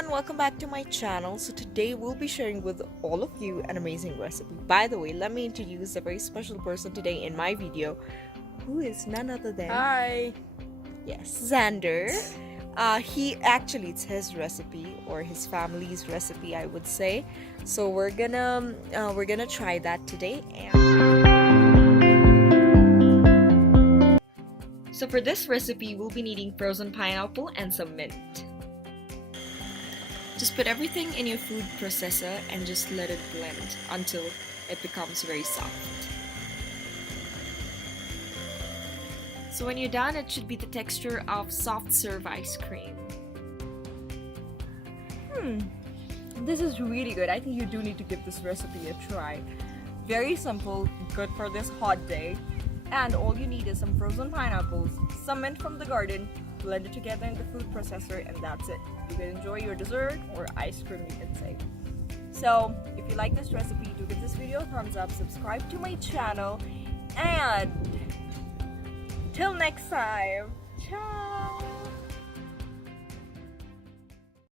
everyone, welcome back to my channel. So today we'll be sharing with all of you an amazing recipe. By the way, let me introduce a very special person today in my video, who is none other than Hi. Xander. It's his recipe or his family's recipe, I would say. So we're gonna try that today. So for this recipe, we'll be needing frozen pineapple and some mint. Just put everything in your food processor and just let it blend until it becomes very soft. So when you're done, it should be the texture of soft serve ice cream. This is really good. I think you do need to give this recipe a try. Very simple, good for this hot day. And all you need is some frozen pineapples, some mint from the garden, blend it together in the food processor, and that's it. You can enjoy your dessert or ice cream, you can say. So if you like this recipe, do give this video a thumbs up, subscribe to my channel, and till next time, ciao!